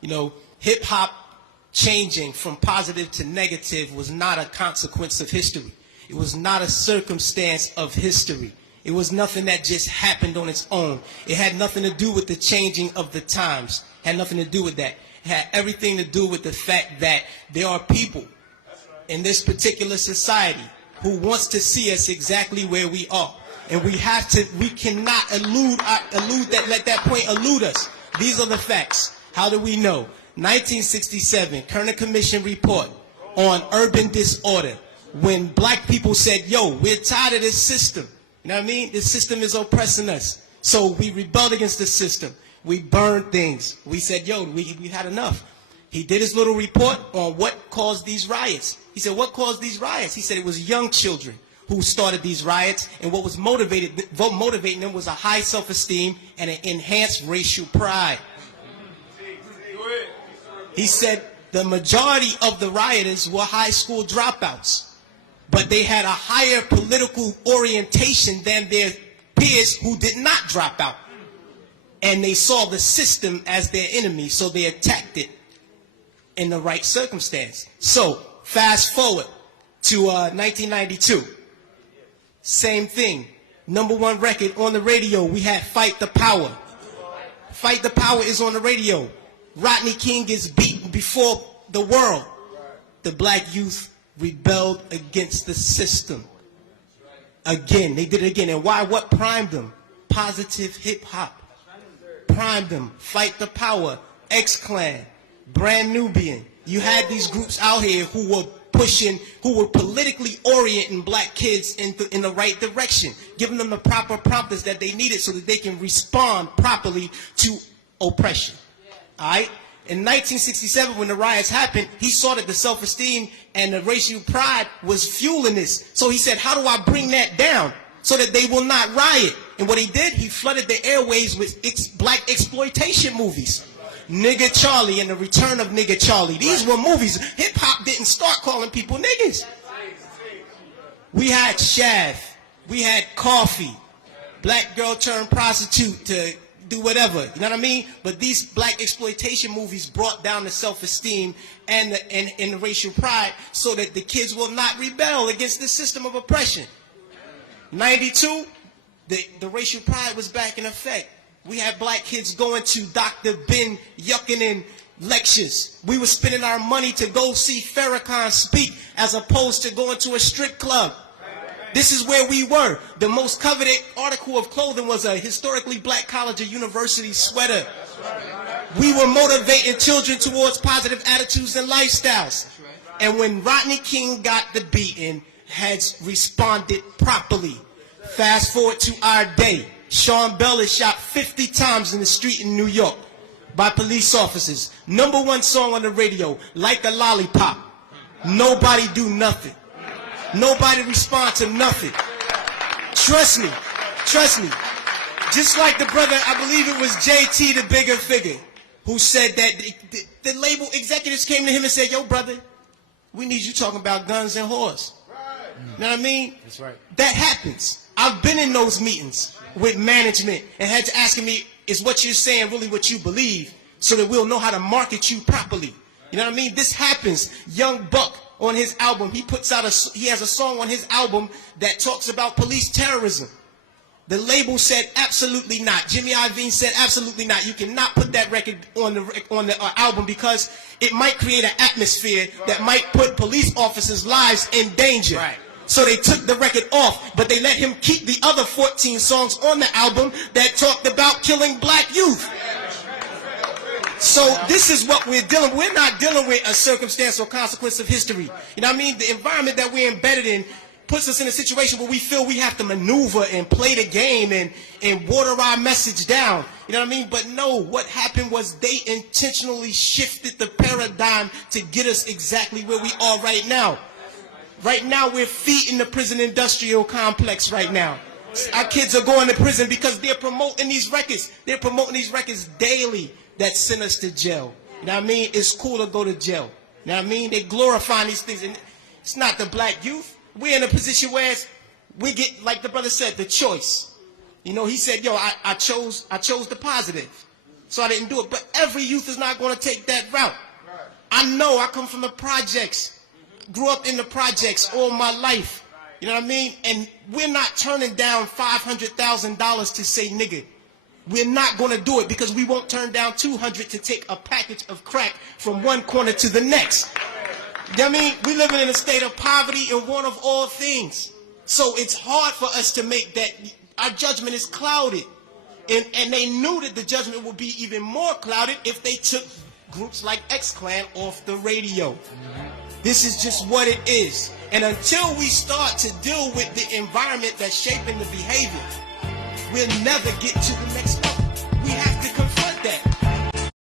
You know, hip-hop changing from positive to negative was not a consequence of history. It was not a circumstance of history. It was nothing that just happened on its own. It had nothing to do with the changing of the times. It had nothing to do with that. It had everything to do with the fact that there are people in this particular society who wants to see us exactly where we are. And we cannot let that point elude us. These are the facts. How do we know? 1967, Kerner Commission report on urban disorder. When black people said, yo, we're tired of this system. You know what I mean? This system is oppressing us. So we rebelled against the system. We burned things. We said, yo, we had enough. He did his little report on what caused these riots. He said, what caused these riots? He said it was young children who started these riots, and what was motivating them was a high self-esteem and an enhanced racial pride. He said the majority of the rioters were high school dropouts, but they had a higher political orientation than their peers who did not drop out. And they saw the system as their enemy, so they attacked it in the right circumstance. So, fast forward to 1992. Same thing. #1 record on the radio, we had Fight the Power. Fight the Power is on the radio. Rodney King gets beaten before the world. The black youth rebelled against the system. Again, they did it again. And why? What primed them? Positive hip-hop. Primed them. Fight the Power, X-Clan, Brand Nubian. You had these groups out here who were pushing, who were politically orienting black kids in the right direction, giving them the proper prompters that they needed so that they can respond properly to oppression. All right? In 1967, when the riots happened, he saw that the self-esteem and the racial pride was fueling this. So he said, how do I bring that down so that they will not riot? And what he did, he flooded the airways with black exploitation movies. Nigga Charlie and the Return of Nigga Charlie. These were movies. Hip-hop didn't start calling people niggas. We had Shaft. We had Coffee. Black girl turned prostitute to do whatever. You know what I mean? But these black exploitation movies brought down the self-esteem and the racial pride so that the kids will not rebel against this system of oppression. 92, the racial pride was back in effect. We had black kids going to Dr. Ben Yuckinen lectures. We were spending our money to go see Farrakhan speak as opposed to going to a strip club. This is where we were. The most coveted article of clothing was a historically black college or university sweater. We were motivating children towards positive attitudes and lifestyles. And when Rodney King got the beating, heads responded properly. Fast forward to our day. Sean Bell is shot 50 times in the street in New York by police officers. #1 song on the radio, Like a Lollipop. Nobody do nothing. Nobody respond to nothing. Trust me. Trust me. Just like the brother, I believe it was JT, the bigger figure, who said that the label executives came to him and said, yo, brother, we need you talking about guns and whores. You know what I mean? That's right. That happens. I've been in those meetings with management and had to ask me, is what you're saying really what you believe so that we'll know how to market you properly? You know what I mean? This happens. Young Buck on his album, he has a song on his album that talks about police terrorism. The label said absolutely not. Jimmy Iovine said absolutely not. You cannot put that record on the album because it might create an atmosphere that might put police officers' lives in danger. Right. So they took the record off, but they let him keep the other 14 songs on the album that talked about killing black youth. So this is what we're dealing with. We're not dealing with a circumstance or consequence of history. You know what I mean? The environment that we're embedded in puts us in a situation where we feel we have to maneuver and play the game and water our message down. You know what I mean? But no, what happened was they intentionally shifted the paradigm to get us exactly where we are right now. Right now, we're feeding the prison industrial complex right now. Our kids are going to prison because they're promoting these records. They're promoting these records daily that send us to jail. You know what I mean? It's cool to go to jail. You know what I mean? They're glorifying these things. And it's not the black youth. We're in a position where we get, like the brother said, the choice. You know, he said, yo, I chose the positive. so I didn't do it. But every youth is not going to take that route. I know I come from the projects, grew up in the projects all my life. You know what I mean? And we're not turning down $500,000 to say nigga. We're not going to do it because we won't turn down $200 to take a package of crack from one corner to the next. You know what I mean? We're living in a state of poverty and want of all things. So it's hard for us to make that. Our judgment is clouded. And they knew that the judgment would be even more clouded if they took groups like X-Clan off the radio. This is just what it is. And until we start to deal with the environment that's shaping the behavior, we'll never get to the next part.